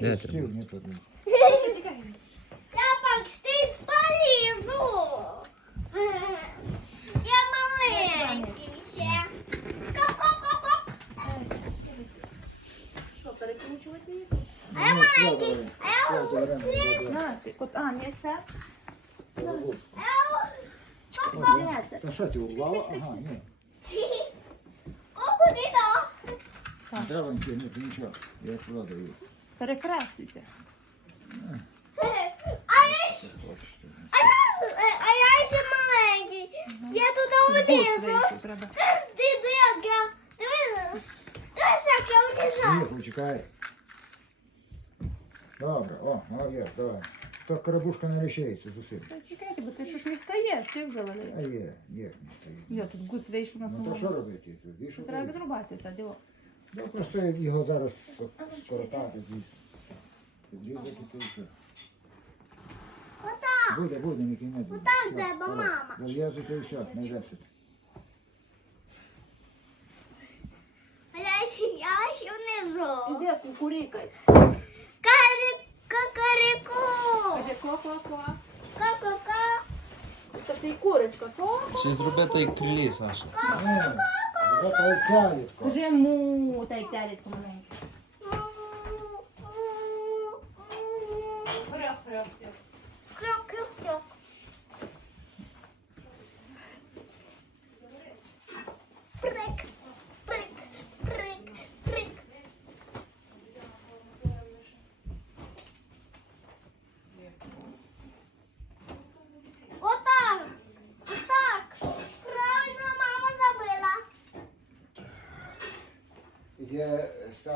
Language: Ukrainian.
Де Стіл треба? не подумав. Чекай. Я стиль полізу. Я маленький ще. Коп-коп-коп-коп. Що, перекручувати їх? А я маленький. А я ні, це. Та що ти урвала? Ага, ні. О, куди то? Не треба нічого, ні, то нічого. Я туди даю. Перекреслюйте. А я ще, а я, а я ще маленький. Я туди вийшов. Ти. Дивись. Дивись, як я. Тихо, чекай. Добре, о, молодець, давай. То карабушка не лишається зусиль. Чекайте, бо це що ж не стає, це вже А є, є, не стоїть. Йо, тут гусь вийшов на Ну то що робити? Тут Треба відрубати, та диво. Ну просто його зараз скоротати. Підрізати то і все. Отак. Буде, буде, не кінець. Отак треба, мама. Дов'язуйте і все, не весить. А я ще, я ще внизу. Іде кукурікай. Карі, какарику. Каже ко-ко-ко. Ка-ка-ка. Це ти курочка, ко. Ще зробити як крилі, Саша. Ні, Зробити калітко. Вже му, та й тялітко маленьке. Хряп-хряп-хряп. Крок-крок-крок. Правильно мама забила. Є